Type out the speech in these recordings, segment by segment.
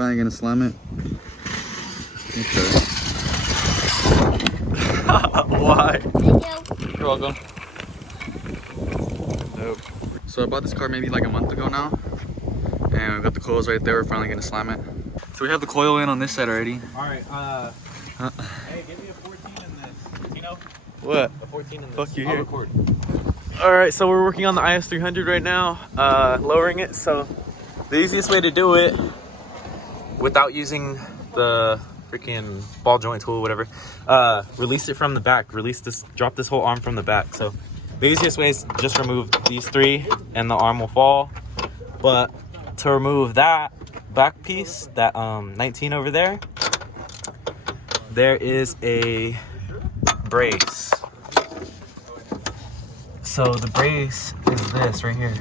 finally gonna slam it. Okay. Why? Thank you. You're welcome. Nope. So I bought this car maybe like a month ago now. And we got the coils right there. We're finally gonna slam it. So we have the coil in on this side already. Alright, hey, give me a 14 in this. You know? What? A 14 in this. Fuck you I'll here. record. Alright, so we're working on the IS300 right now, lowering it. So the easiest way to do it without using the freaking ball joint tool or whatever, release it from the back. Drop this whole arm from the back. So the easiest way is just remove these three and the arm will fall. But to remove that back piece, that 19 over there, there is a brace. So the brace is this right here.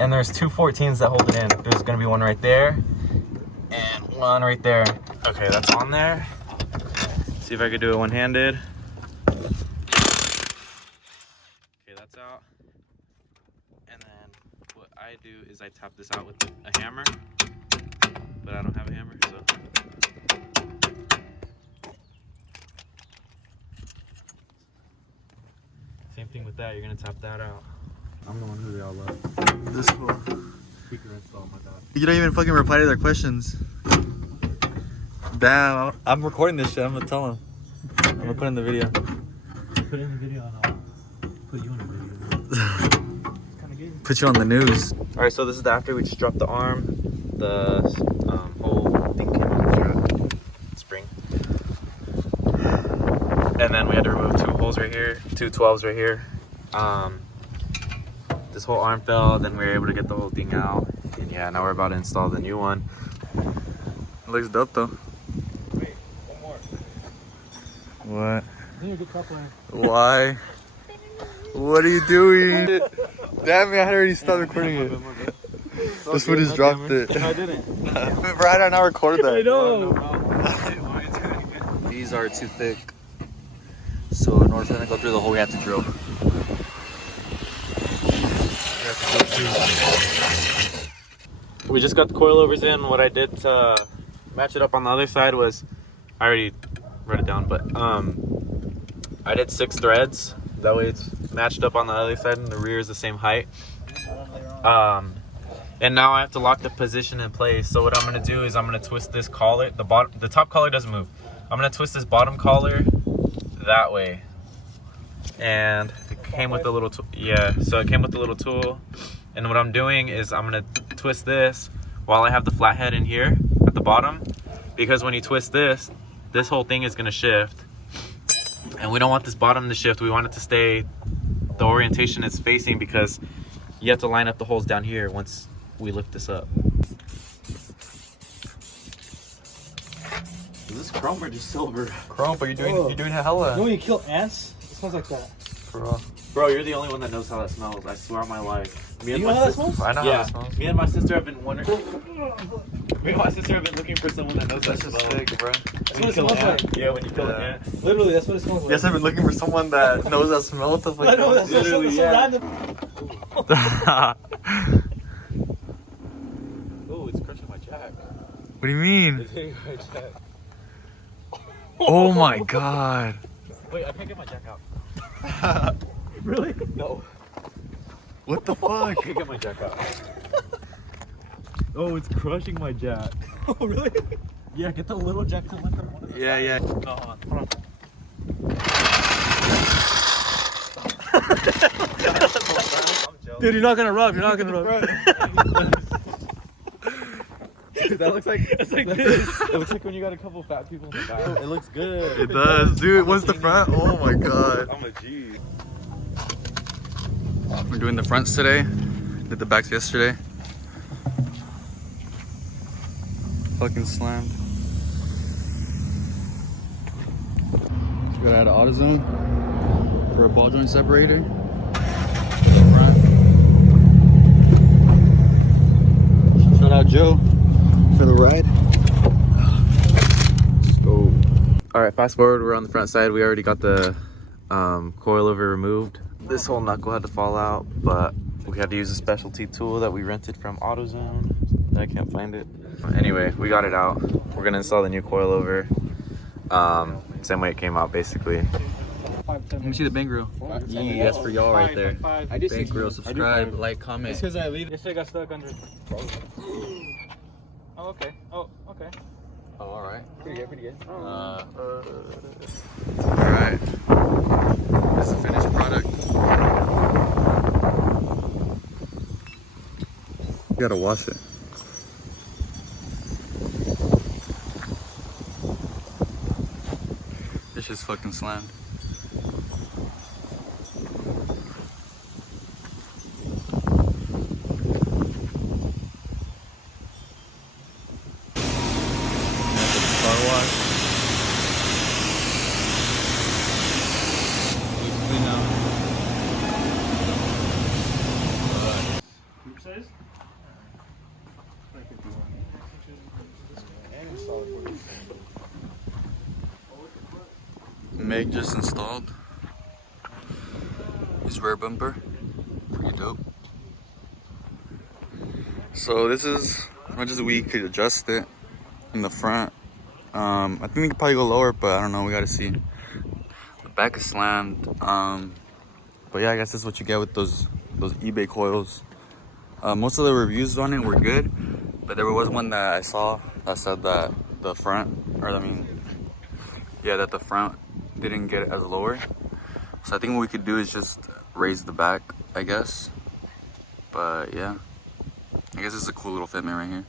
And there's two 14s that hold it in. There's gonna be one right there and one right there. Okay, that's on there. See if I could do it one-handed. Okay, that's out. And then what I do is I tap this out with a hammer, but I don't have a hammer, so. Same thing with that, you're gonna tap that out. I'm the one who they all love. This one. Speaker install, my God. You don't even fucking reply to their questions. Damn, I'm recording this shit. I'm gonna tell them. I'm gonna put in the video. Put in the video and I'll put you in a video. Kinda good. Put you on the news. Alright, so this is the after. We just dropped the arm, the whole thing came on the strap, spring. And then we had to remove two holes right here, two 12s right here. This whole arm fell, then we were able to get the whole thing out. And yeah, now we're about to install the new one. It looks dope though. Wait, one more. What? I need a good coupler. Why? What are you doing? Damn it, I had already stopped recording it. This one just dropped it. No, I didn't. Right, I now recorded that. I know. These are too thick. So in order for them to go through the hole, we have to drill. We just got the coilovers in. What I did to match it up on the other side was, I already wrote it down, but I did 6 threads. That way it's matched up on the other side and the rear is the same height. And now I have to lock the position in place. So what I'm gonna do is I'm gonna twist this collar. The top collar doesn't move. I'm gonna twist this bottom collar that way. And it came with a little tool. Yeah, so it came with a little tool. And what I'm doing is I'm gonna twist this while I have the flathead in here at the bottom, because when you twist this whole thing is gonna shift. And we don't want this bottom to shift. We want it to stay the orientation it's facing, because you have to line up the holes down here once we lift this up. Is this chrome or just silver? Chrome, but you're doing hella. You know when you kill ants? It smells like that. Bro, you're the only one that knows how that smells. I swear on my life. Me and You my know how that sis- smells? I know how Yeah, it smells. me and my sister have been wondering. Me and my sister have been looking for someone that knows that That's just smell. thick, bro. That's When what you it kill smells an ant. like. Yeah, when you kill an Yeah. ant. Literally, that's what it smells like. Yes, I've been looking for someone that knows that smell. What the fuck? I know, that's Literally, so yeah. random. Oh, it's crushing my jack. What do you mean? It's hitting my jack. Oh my god. Wait, I can't get my jack out. Really? No, What the fuck? I can't get my jack out. Oh, it's crushing my jack. Oh, really? Yeah, get the little jack to left on one of the Yeah, yeah. No, hold on. Dude, you're not gonna rub. You're not gonna rub. Dude, that looks like it's like this. It looks like when you got a couple fat people in the back. It looks good. It does, dude. What's the front? Oh my god. I'm a G. We're doing the fronts today. Did the backs yesterday. Fucking slammed. We gotta add an AutoZone for a ball joint separator. Front. Shout out Joe for the ride. Let's go. All right, fast forward. We're on the front side. We already got the coilover removed. This whole knuckle had to fall out, but we had to use a specialty tool that we rented from AutoZone. I can't find it. Anyway, we got it out. We're gonna install the new coilover. Same way it came out, basically. Let me see the bank grill. Yeah, that's for y'all right there. Bank grill, subscribe, like, comment. It's because I leave. This shit got stuck under. Oh, okay. Oh, okay. Oh, all right. Pretty good, pretty good. Alright. This is the finished product. You gotta wash it. This shit's fucking slammed. Car wash. Clean out. Group size? Meg just installed his rear bumper. Pretty dope. So this is as much as we could adjust it in the front. I think we could probably go lower, but I don't know. We gotta see. The back is slammed. But yeah, I guess that's what you get with those eBay coils. Most of the reviews on it were good, but there was one that I saw that said that the front, that the front didn't get as lower. So I think what we could do is just raise the back, I guess. But yeah, I guess it's a cool little fitment right here.